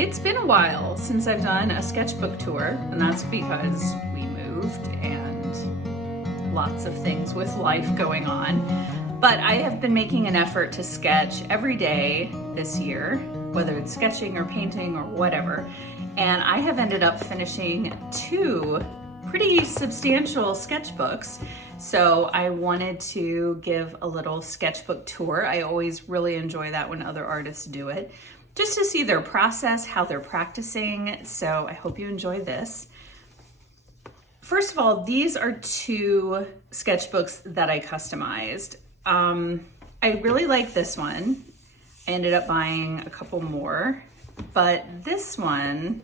It's been a while since I've done a sketchbook tour, and that's because we moved and lots of things with life going on. But I have been making an effort to sketch every day this year, whether it's sketching or painting or whatever. And I have ended up finishing 2 pretty substantial sketchbooks. So I wanted to give a little sketchbook tour. I always really enjoy that when other artists do it, just to see their process, how they're practicing. So I hope you enjoy this. First of all, these are 2 sketchbooks that I customized. I really like this one. I ended up buying a couple more, but this one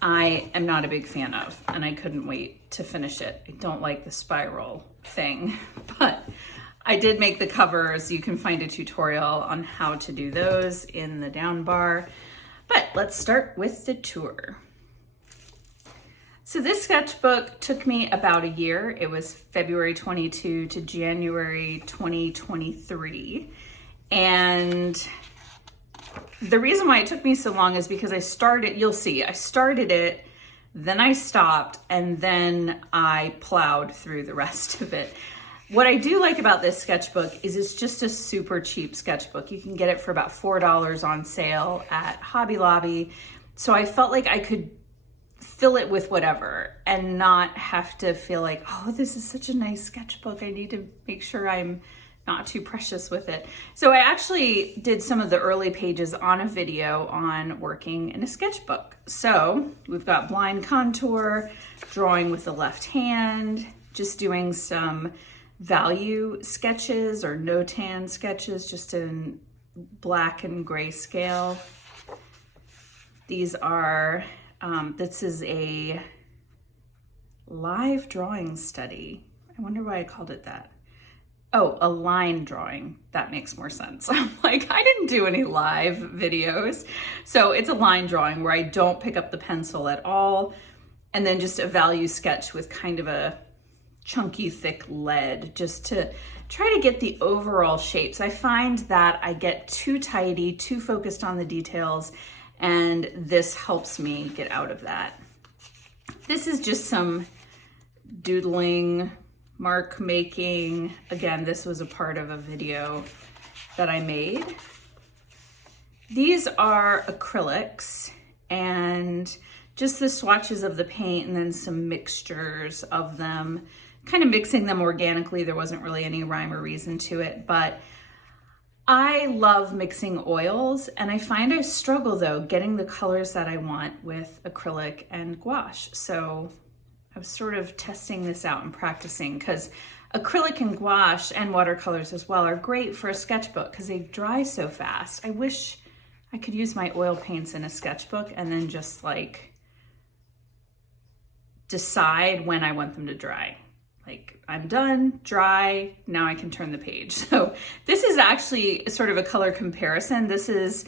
I am not a big fan of, and I couldn't wait to finish it. I don't like the spiral thing, but I did make the covers. You can find a tutorial on how to do those in the down bar. But let's start with the tour. So this sketchbook took me about a year. It was February 22 to January 2023. And the reason why it took me so long is because I started, you'll see, I started it, then I stopped, and then I plowed through the rest of it. What I do like about this sketchbook is it's just a super cheap sketchbook. You can get it for about $4 on sale at Hobby Lobby. So I felt like I could fill it with whatever and not have to feel like, oh, this is such a nice sketchbook. I need to make sure I'm not too precious with it. So I actually did some of the early pages on a video on working in a sketchbook. So we've got blind contour, drawing with the left hand, just doing some value sketches or no-tan sketches just in black and gray scale. These are, this is a live drawing study. I wonder why I called it that. Oh, a line drawing. That makes more sense. I'm like, I didn't do any live videos. So it's a line drawing where I don't pick up the pencil at all. And then just a value sketch with kind of a chunky, thick lead, just to try to get the overall shapes. I find that I get too tidy, too focused on the details, and this helps me get out of that. This is just some doodling, mark making. Again, this was a part of a video that I made. These are acrylics and just the swatches of the paint and then some mixtures of them, kind of mixing them organically. There wasn't really any rhyme or reason to it, but I love mixing oils, and I find I struggle though getting the colors that I want with acrylic and gouache. So I was sort of testing this out and practicing, because acrylic and gouache and watercolors as well are great for a sketchbook because they dry so fast. I wish I could use my oil paints in a sketchbook and then just like decide when I want them to dry. Like, I'm done, dry, now I can turn the page. So this is actually sort of a color comparison. This is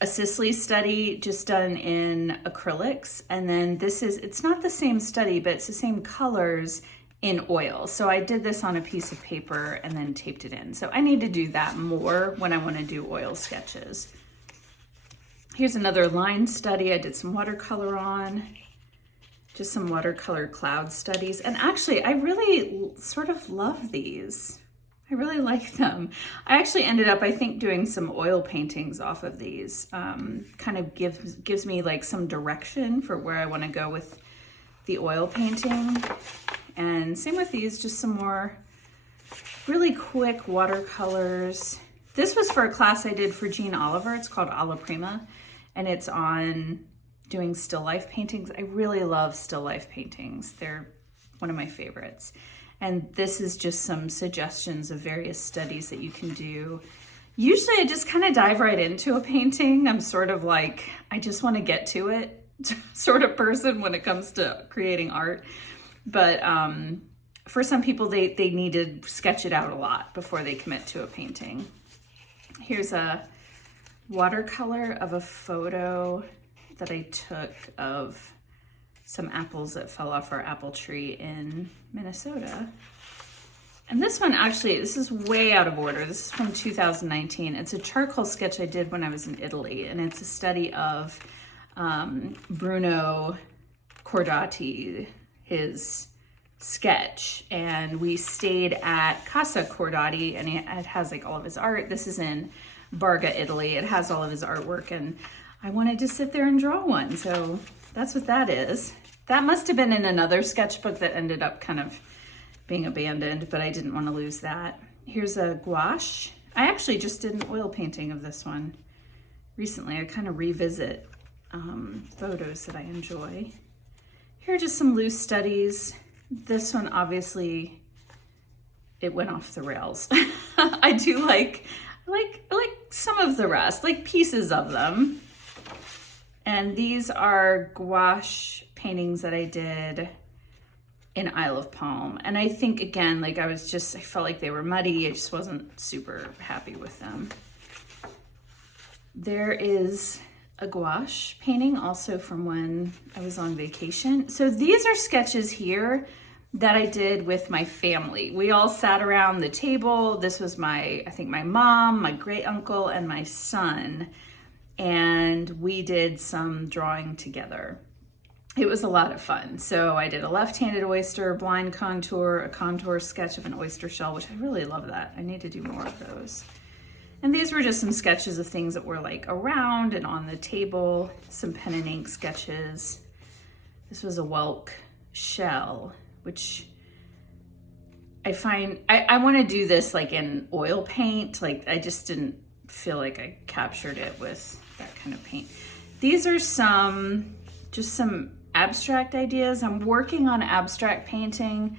a Sisley study just done in acrylics. And then this is, it's not the same study, but it's the same colors in oil. So I did this on a piece of paper and then taped it in. So I need to do that more when I want to do oil sketches. Here's another line study I did some watercolor on. Just some watercolor cloud studies. And actually, I really sort of love these. I really like them. I actually ended up, I think, doing some oil paintings off of these. Kind of gives me like some direction for where I want to go with the oil painting. And same with these, just some more really quick watercolors. This was for a class I did for Jean Oliver. It's called Alla Prima, and it's on doing still life paintings. I really love still life paintings. They're one of my favorites. And this is just some suggestions of various studies that you can do. Usually I just kind of dive right into a painting. I'm sort of like, I just want to get to it sort of person when it comes to creating art. But for some people, they need to sketch it out a lot before they commit to a painting. Here's a watercolor of a photo that I took of some apples that fell off our apple tree in Minnesota. And this one actually, this is way out of order. This is from 2019. It's a charcoal sketch I did when I was in Italy, and it's a study of Bruno Cordati, his sketch. And we stayed at Casa Cordati, and it has like all of his art. This is in Barga, Italy. It has all of his artwork, and I wanted to sit there and draw one. So that's what that is. That must have been in another sketchbook that ended up kind of being abandoned, but I didn't want to lose that. Here's a gouache. I actually just did an oil painting of this one recently. I kind of revisit photos that I enjoy. Here are just some loose studies. This one, obviously, it went off the rails. I do like some of the rest, like pieces of them. And these are gouache paintings that I did in Isle of Palm. And I think, again, like I felt like they were muddy. I just wasn't super happy with them. There is a gouache painting also from when I was on vacation. So these are sketches here that I did with my family. We all sat around the table. This was I think my mom, my great uncle, and my son. And we did some drawing together. It was a lot of fun. So I did a left-handed oyster, blind contour, a contour sketch of an oyster shell, which I really love that. I need to do more of those. And these were just some sketches of things that were like around and on the table, some pen and ink sketches. This was a whelk shell, which I find, I want to do this like in oil paint. Like I just didn't feel like I captured it with that kind of paint. These are just some abstract ideas. I'm working on abstract painting.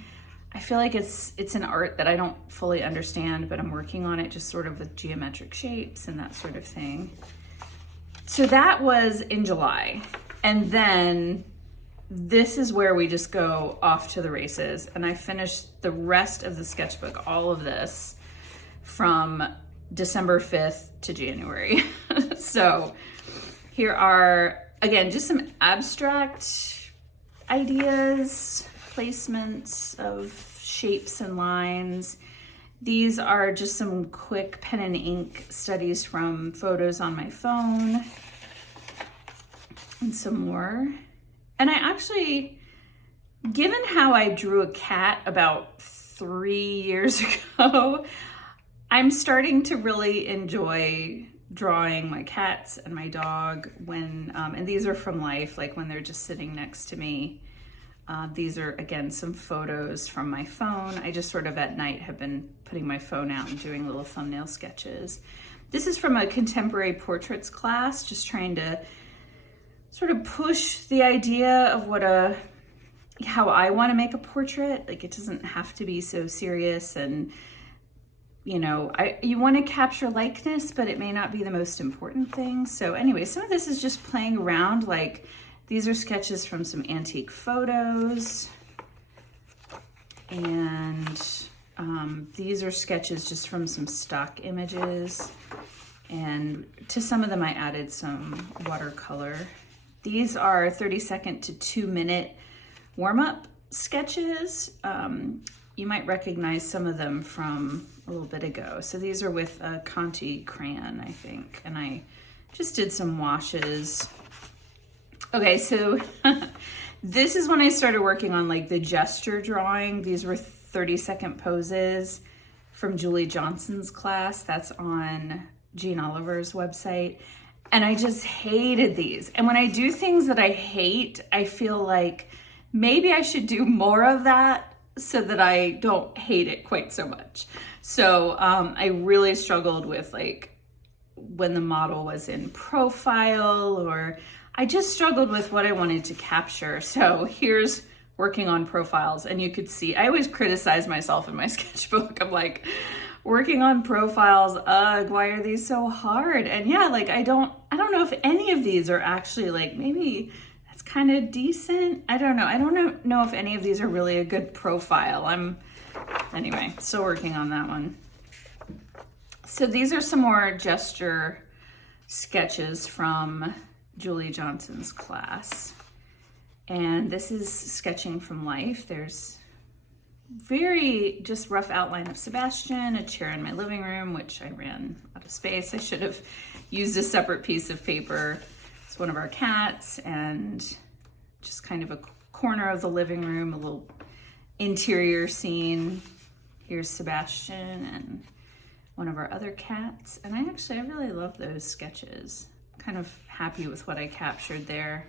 I feel like it's an art that I don't fully understand, but I'm working on it just sort of with geometric shapes and that sort of thing. So that was in July. And then this is where we just go off to the races. And I finished the rest of the sketchbook, all of this, from December 5th to January. So here are, again, just some abstract ideas, placements of shapes and lines. These are just some quick pen and ink studies from photos on my phone, and some more. And I actually, given how I drew a cat about 3 years ago, I'm starting to really enjoy drawing my cats and my dog when, and these are from life, like when they're just sitting next to me. These are, again, some photos from my phone. I just sort of at night have been putting my phone out and doing little thumbnail sketches. This is from a contemporary portraits class, just trying to sort of push the idea of how I want to make a portrait. Like it doesn't have to be so serious, and you know, you want to capture likeness, but it may not be the most important thing. So anyway, some of this is just playing around. Like these are sketches from some antique photos, and these are sketches just from some stock images. And to some of them I added some watercolor. These are 30-second to 2-minute warm-up sketches. You might recognize some of them from a little bit ago. So these are with a conté crayon, I think. And I just did some washes. Okay, so this is when I started working on like the gesture drawing. These were 30-second poses from Julie Johnson's class. That's on Jean Oliver's website. And I just hated these. And when I do things that I hate, I feel like maybe I should do more of that so that I don't hate it quite so much. So I really struggled with like when the model was in profile, or I just struggled with what I wanted to capture. So here's working on profiles, and you could see, I always criticize myself in my sketchbook. I'm like, working on profiles, why are these so hard? And yeah, like I don't know if any of these are actually like, maybe that's kind of decent. I don't know. I don't know if any of these are really a good profile. Anyway, still working on that one. So these are some more gesture sketches from Julie Johnson's class. And this is sketching from life. There's very just rough outline of Sebastian, a chair in my living room, which I ran out of space. I should have used a separate piece of paper. It's one of our cats, and just kind of a corner of the living room, a little interior scene. Here's Sebastian and one of our other cats. And I really love those sketches. Kind of happy with what I captured there.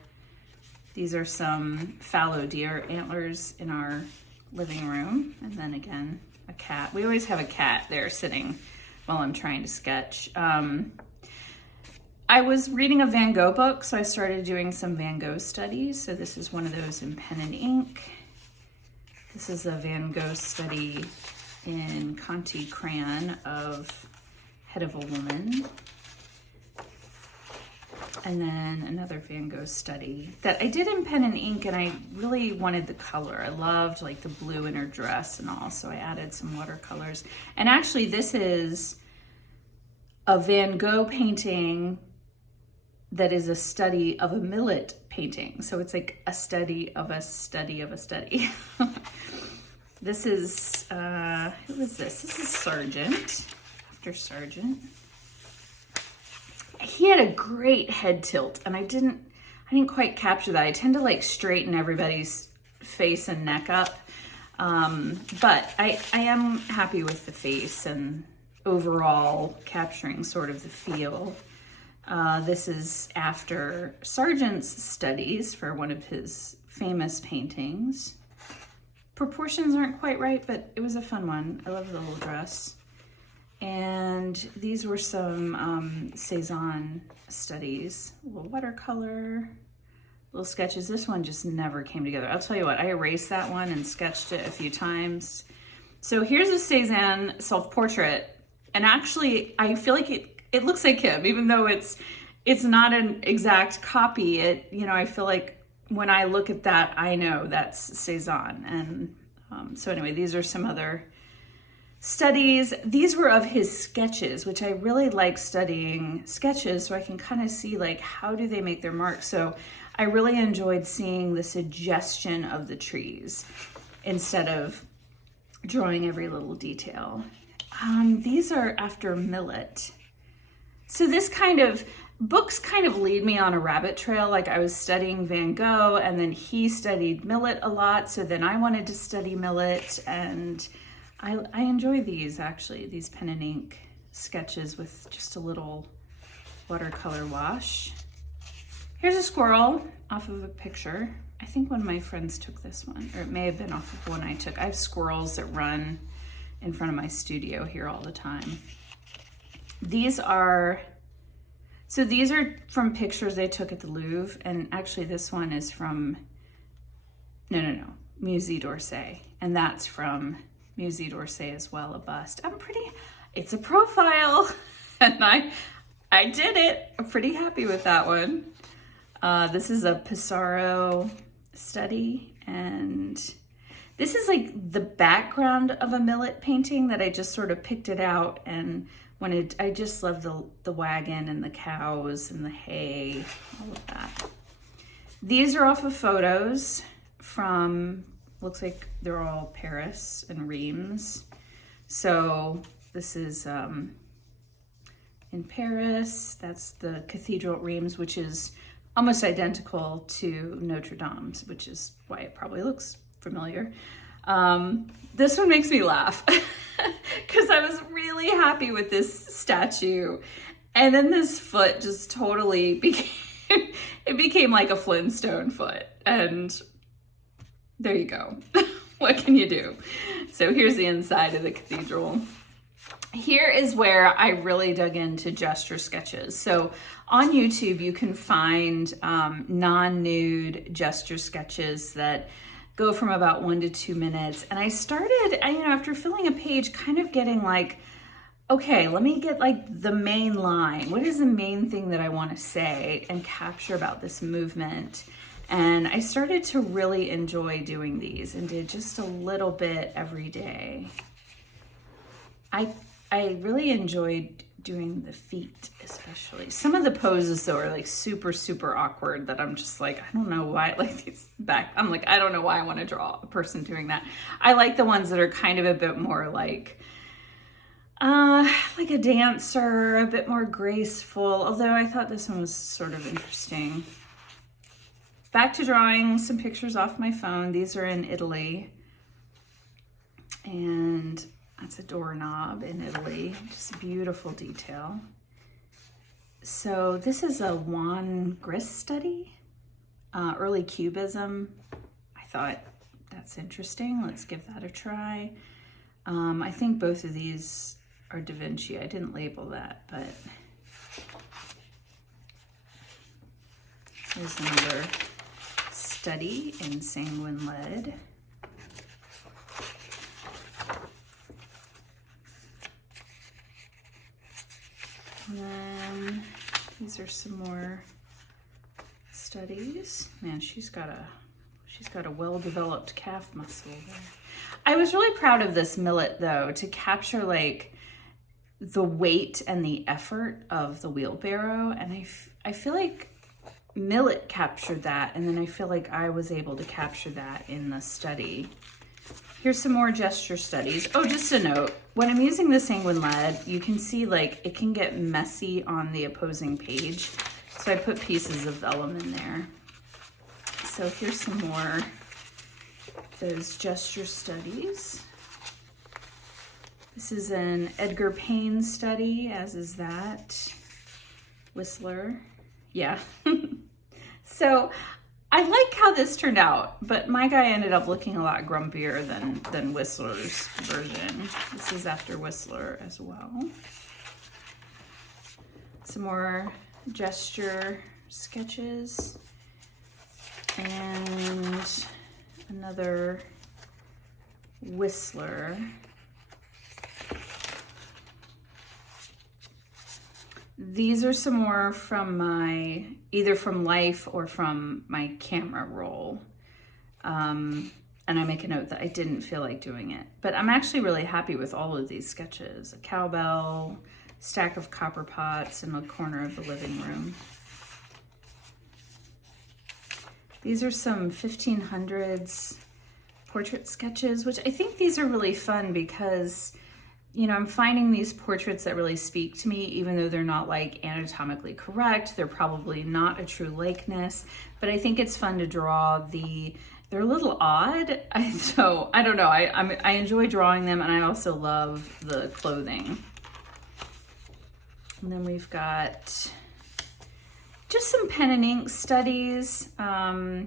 These are some fallow deer antlers in our living room. And then again, a cat. We always have a cat there sitting while I'm trying to sketch. I was reading a Van Gogh book, so I started doing some Van Gogh studies. So this is one of those in pen and ink. This is a Van Gogh study in Conté crayon of Head of a Woman. And then another Van Gogh study that I did in pen and ink, and I really wanted the color. I loved like the blue in her dress and all, so I added some watercolors. And actually this is a Van Gogh painting that is a study of a millet painting. So it's like a study of a study of a study. This is, who is this? This is Sargent, after Sargent. He had a great head tilt, and I didn't quite capture that. I tend to like straighten everybody's face and neck up. But I am happy with the face and overall capturing sort of the feel. This is after Sargent's studies for one of his famous paintings. Proportions aren't quite right, but it was a fun one. I love the little dress. And these were some Cezanne studies, a little watercolor, little sketches. This one just never came together. I'll tell you what, I erased that one and sketched it a few times. So here's a Cezanne self-portrait. And actually, I feel like it looks like him, even though it's not an exact copy. I feel like when I look at that, I know that's Cezanne. And so anyway, these are some other studies. These were of his sketches, which I really like studying sketches so I can kind of see like how do they make their mark. So I really enjoyed seeing the suggestion of the trees instead of drawing every little detail. These are after millet. So this books kind of lead me on a rabbit trail. Like I was studying Van Gogh, and then he studied millet a lot. So then I wanted to study millet, and I enjoy these actually, these pen and ink sketches with just a little watercolor wash. Here's a squirrel off of a picture. I think one of my friends took this one, or it may have been off of one I took. I have squirrels that run in front of my studio here all the time. These are from pictures they took at the Louvre, and actually this one is from, Musée d'Orsay, and that's from Musée d'Orsay as well, a bust. It's a profile, and I did it. I'm pretty happy with that one. This is a Pissarro study, and this is like the background of a millet painting that I just sort of picked it out and I just love the wagon and the cows and the hay, all of that. These are off of photos from, looks like they're all Paris and Reims. So this is in Paris. That's the Cathedral at Reims, which is almost identical to Notre Dame's, which is why it probably looks familiar. This one makes me laugh because I was really happy with this statue, and then this foot just totally became like a Flintstone foot, and there you go. What can you do? So here's the inside of the cathedral. Here is where I really dug into gesture sketches. So on YouTube, you can find non-nude gesture sketches that go from about 1 to 2 minutes. And I started, after filling a page, kind of getting like, okay, let me get like the main line. What is the main thing that I want to say and capture about this movement? And I started to really enjoy doing these and did just a little bit every day. I really enjoyed doing the feet especially. Some of the poses though are like super, super awkward that I'm just like, I don't know why, like these back, I'm like, I don't know why I want to draw a person doing that. I like the ones that are kind of a bit more like a dancer, a bit more graceful, although I thought this one was sort of interesting. Back to drawing some pictures off my phone. These are in Italy, and that's a doorknob in Italy, just beautiful detail. So this is a Juan Gris study, early cubism. I thought that's interesting. Let's give that a try. I think both of these are Da Vinci. I didn't label that, but here's another study in sanguine lead. And then these are some more studies. Man, she's got a well-developed calf muscle there. I was really proud of this millet though, to capture like the weight and the effort of the wheelbarrow. And I feel like millet captured that, and then I feel like I was able to capture that in the study. Here's some more gesture studies. Oh, just a note, when I'm using the sanguine lead, you can see like it can get messy on the opposing page. So I put pieces of vellum in there. So here's some more those gesture studies. This is an Edgar Payne study, as is that. Whistler, yeah. So I like how this turned out, but my guy ended up looking a lot grumpier than Whistler's version. This is after Whistler as well. Some more gesture sketches and another Whistler. These are some more from my, either from Life or from my camera roll. And I make a note that I didn't feel like doing it, but I'm actually really happy with all of these sketches. A cowbell, stack of copper pots in the corner of the living room. These are some 1500s portrait sketches, which I think these are really fun because, you know, I'm finding these portraits that really speak to me, even though they're not like anatomically correct. They're probably not a true likeness, but I think it's fun to draw they're a little odd. So I don't know, I enjoy drawing them, and I also love the clothing. And then we've got just some pen and ink studies, trying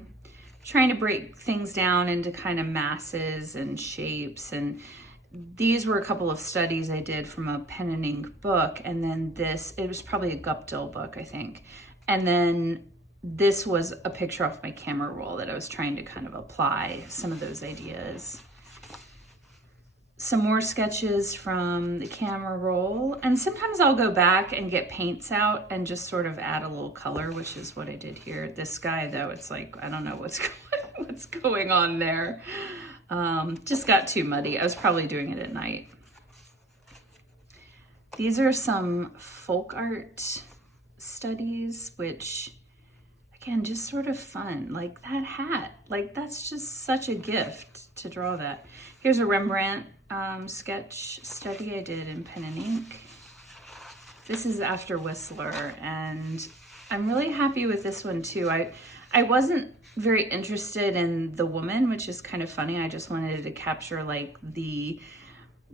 to break things down into kind of masses and shapes. And these were a couple of studies I did from a pen and ink book. And then this, it was probably a Guptill book, I think. And then this was a picture off my camera roll that I was trying to kind of apply some of those ideas. Some more sketches from the camera roll. And sometimes I'll go back and get paints out and just sort of add a little color, which is what I did here. This guy though, it's like, I don't know what's going on there. Just got too muddy. I was probably doing it at night. These are some folk art studies, which again, just sort of fun. Like that hat, like that's just such a gift to draw that. Here's a Rembrandt sketch study I did in pen and ink. This is after Whistler, and I'm really happy with this one too. I wasn't very interested in the woman, which is kind of funny. I just wanted to capture like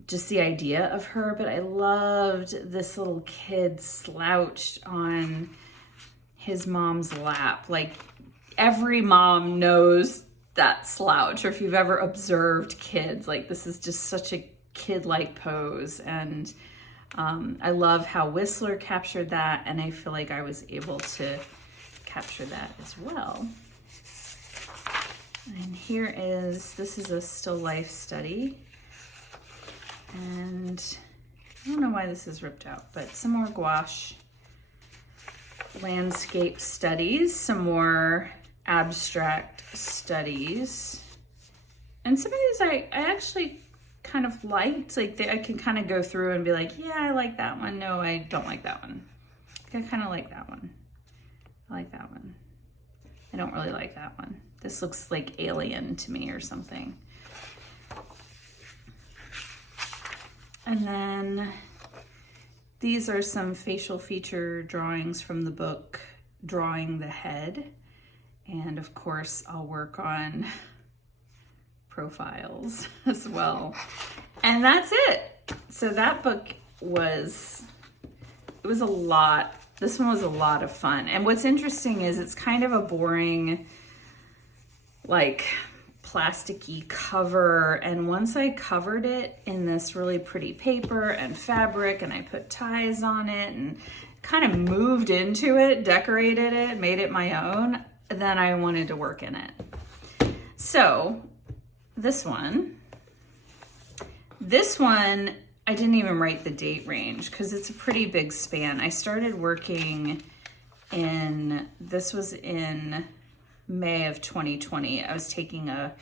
just the idea of her, but I loved this little kid slouched on his mom's lap. Like every mom knows that slouch, or if you've ever observed kids, like this is just such a kid-like pose. And I love how Whistler captured that, and I feel like I was able to capture that as well. And this is a still life study. And I don't know why this is ripped out, but some more gouache landscape studies, some more abstract studies. And some of these I actually kind of liked. Like I can kind of go through and be like, yeah, I like that one. No, I don't like that one. I kind of like that one. I like that one. I don't really like that one. This looks like alien to me or something. And then these are some facial feature drawings from the book, Drawing the Head. And of course, I'll work on profiles as well. And that's it. So that book was, it was a lot. This one was a lot of fun. And what's interesting is it's kind of a boring, like plasticky cover. And once I covered it in this really pretty paper and fabric, and I put ties on it and kind of moved into it, decorated it, made it my own, then I wanted to work in it. So this one, I didn't even write the date range because it's a pretty big span. I started working this was in May of 2020. I was taking a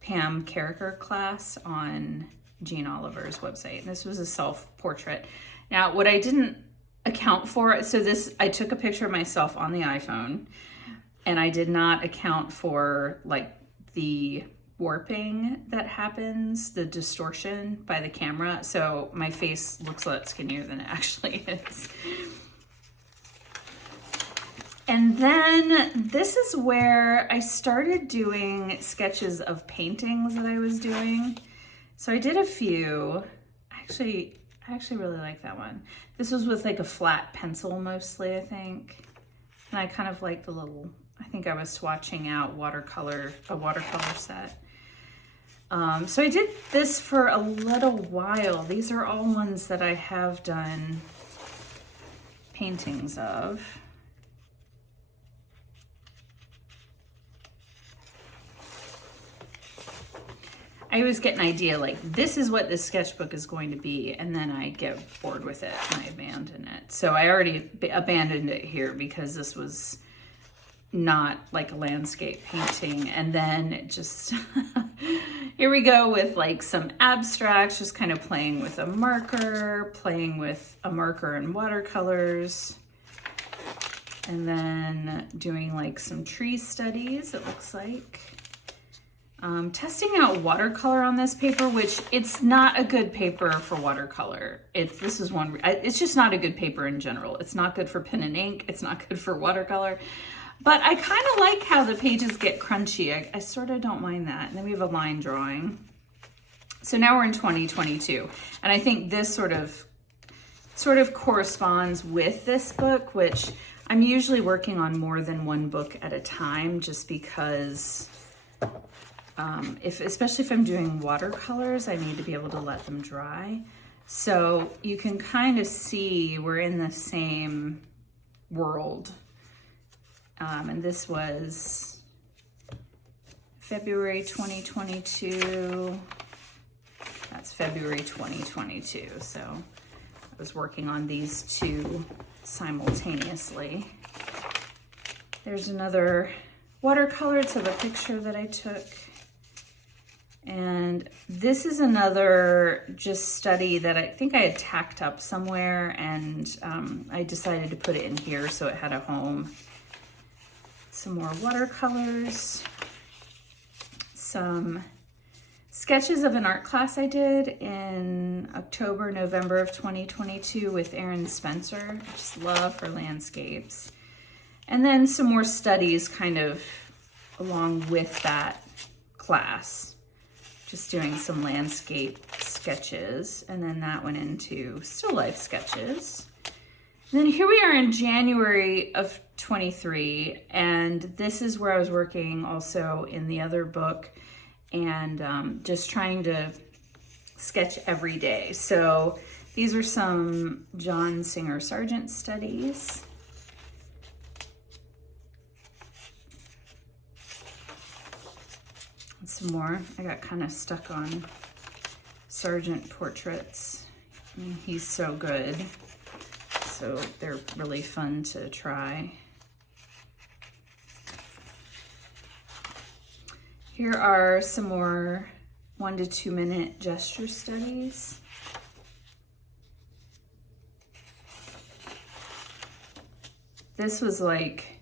Pam Carricker class on Jean Oliver's website. And this was a self-portrait. Now, what I didn't account for, so this, I took a picture of myself on the iPhone, and I did not account for like the warping that happens, the distortion by the camera. So my face looks a lot skinnier than it actually is. And then this is where I started doing sketches of paintings that I was doing. So I did a few. I actually really like that one. This was with like a flat pencil mostly, I think. And I kind of like the little, I think I was swatching out a watercolor set. So I did this for a little while. These are all ones that I have done paintings of. I always get an idea like this is what this sketchbook is going to be, and then I get bored with it and I abandon it. So I already abandoned it here because this was not like a landscape painting. And then it just, here we go with like some abstracts, just kind of playing with a marker and watercolors. And then doing like some tree studies, it looks like. Testing out watercolor on this paper, which it's not a good paper for watercolor. It's just not a good paper in general. It's not good for pen and ink. It's not good for watercolor. But I kind of like how the pages get crunchy. I sort of don't mind that. And then we have a line drawing. So now we're in 2022. And I think this sort of corresponds with this book, which I'm usually working on more than one book at a time, just because especially if I'm doing watercolors, I need to be able to let them dry. So you can kind of see we're in the same world. And this was February 2022. That's February 2022. So I was working on these two simultaneously. There's another watercolor to the picture that I took. And this is another just study that I think I had tacked up somewhere, and I decided to put it in here so it had a home. Some more watercolors, some sketches of an art class I did in October, November of 2022 with Erin Spencer. I just love her landscapes. And then some more studies kind of along with that class. Just doing some landscape sketches, and then that went into still life sketches. And then here we are in January of 23, and this is where I was working also in the other book, and just trying to sketch every day. So these are some John Singer Sargent studies. Some more. I got kind of stuck on Sargent portraits. I mean, he's so good. So they're really fun to try. Here are some more 1 to 2 minute gesture studies. This was like,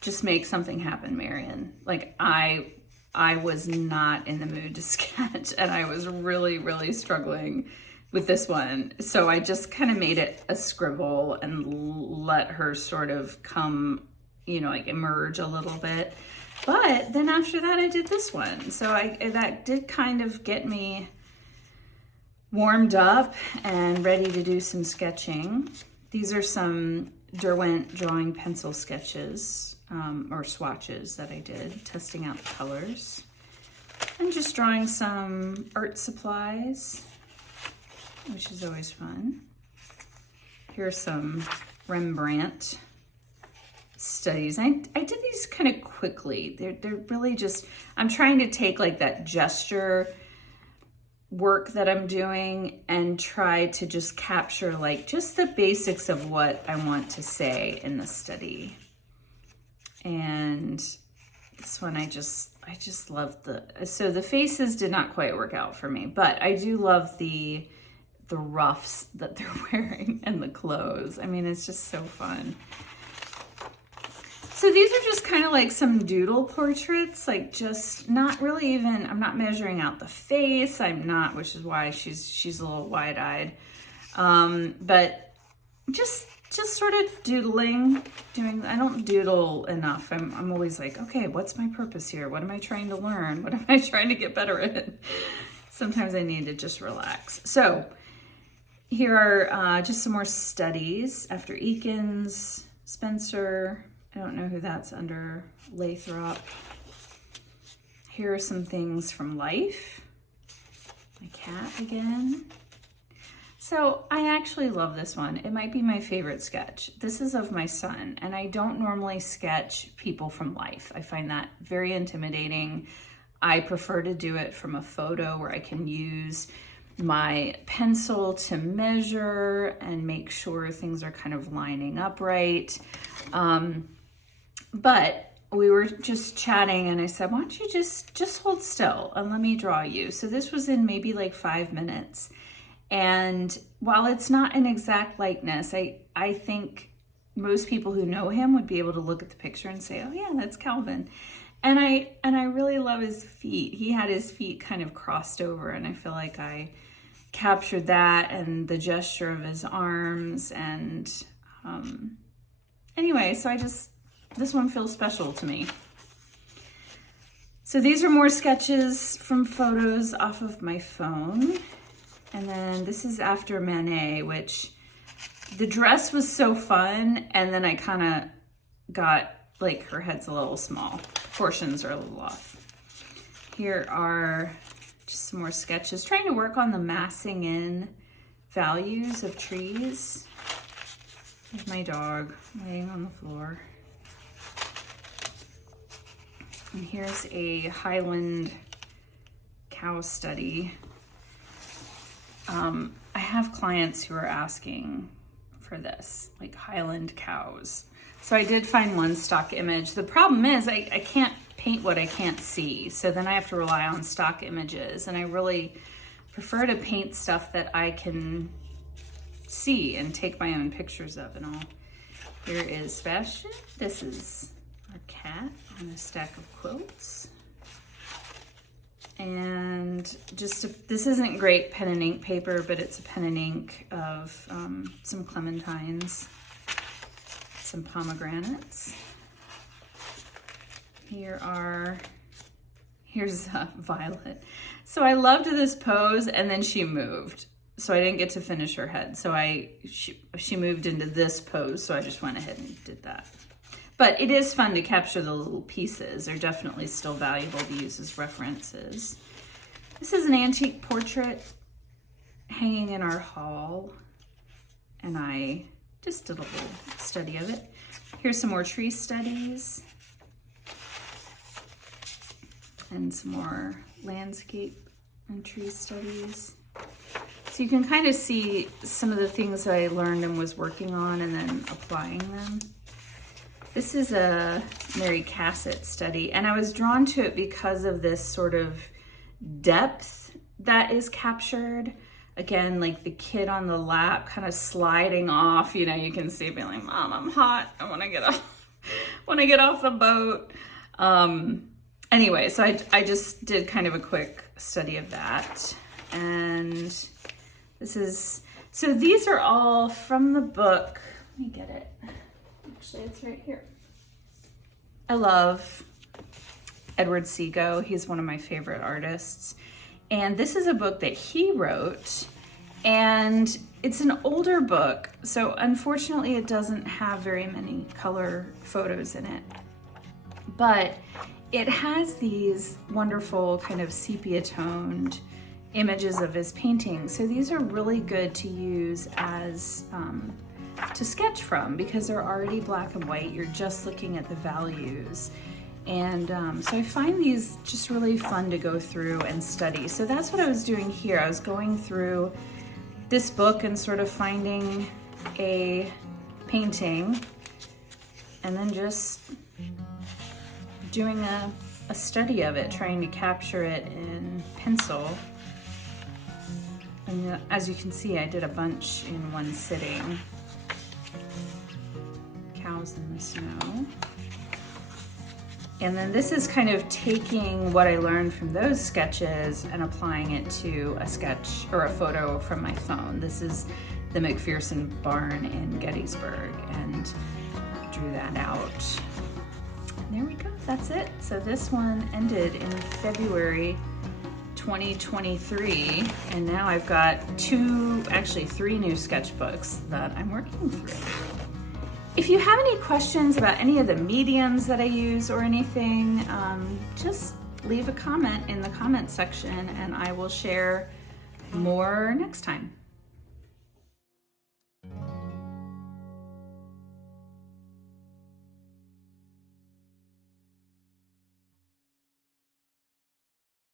just make something happen, Marion. Like I was not in the mood to sketch, and I was really, really struggling with this one. So I just kind of made it a scribble and let her sort of come, you know, like emerge a little bit. But then after that, I did this one. So that did kind of get me warmed up and ready to do some sketching. These are some Derwent drawing pencil sketches, or swatches that I did, testing out the colors. And just drawing some art supplies, which is always fun. Here's some Rembrandt studies. I did these kind of quickly. They're really just, I'm trying to take like that gesture work that I'm doing and try to just capture like just the basics of what I want to say in the study. And this one I just love so the faces did not quite work out for me, but I do love the ruffs that they're wearing and the clothes. I mean, it's just so fun. So these are just kind of like some doodle portraits, like just not really even, I'm not measuring out the face. I'm not, which is why she's a little wide-eyed. But just sort of doodling, I don't doodle enough. I'm always like, okay, what's my purpose here? What am I trying to learn? What am I trying to get better at? Sometimes I need to just relax. So here are just some more studies after Eakins, Spencer. I don't know who that's under, Lathrop. Here are some things from life. My cat again. So I actually love this one. It might be my favorite sketch. This is of my son, and I don't normally sketch people from life. I find that very intimidating. I prefer to do it from a photo where I can use my pencil to measure and make sure things are kind of lining up right. But we were just chatting and I said, why don't you just hold still and let me draw you. So this was in maybe like 5 minutes. And while it's not an exact likeness, I think most people who know him would be able to look at the picture and say, oh yeah, that's Calvin. And I really love his feet. He had his feet kind of crossed over, and I feel like I captured that and the gesture of his arms. And anyway, so this one feels special to me. So these are more sketches from photos off of my phone. And then this is after Manet, which the dress was so fun. And then I kind of got like her head's a little small. Proportions are a little off. Here are just some more sketches, trying to work on the massing in values of trees. There's my dog laying on the floor. And here's a Highland cow study. I have clients who are asking for this, like Highland cows. So I did find one stock image. The problem is I can't paint what I can't see. So then I have to rely on stock images. And I really prefer to paint stuff that I can see and take my own pictures of and all. Here is Sebastian. This is our cat on a stack of quilts. And this isn't great pen and ink paper, but it's a pen and ink of some clementines, some pomegranates. Here's Violet. So I loved this pose, and then she moved. So I didn't get to finish her head. So she moved into this pose, so I just went ahead and did that. But it is fun to capture the little pieces. They're definitely still valuable to use as references. This is an antique portrait hanging in our hall, and I just did a little study of it. Here's some more tree studies and some more landscape and tree studies. So you can kind of see some of the things that I learned and was working on and then applying them. This is a Mary Cassett study, and I was drawn to it because of this sort of depth that is captured. Again, like the kid on the lap kind of sliding off, you know, you can see being like, Mom, I'm hot. I want to get off, want to get off the boat. Anyway, so I just did kind of a quick study of that. And so these are all from the book. Let me get it. Actually, it's right here. I love Edward Seago. He's one of my favorite artists. And this is a book that he wrote, and it's an older book, so unfortunately it doesn't have very many color photos in it. But it has these wonderful kind of sepia-toned images of his paintings. So these are really good to use as to sketch from, because they're already black and white. You're just looking at the values. And so I find these just really fun to go through and study. So that's what I was doing here. I was going through this book and sort of finding a painting and then just doing a study of it, trying to capture it in pencil. And as you can see, I did a bunch in one sitting. Cows in the snow. And then this is kind of taking what I learned from those sketches and applying it to a sketch or a photo from my phone. This is the McPherson barn in Gettysburg, and drew that out. And there we go, that's it. So this one ended in February 2023, and now I've got three new sketchbooks that I'm working through. If you have any questions about any of the mediums that I use or anything, just leave a comment in the comment section and I will share more next time.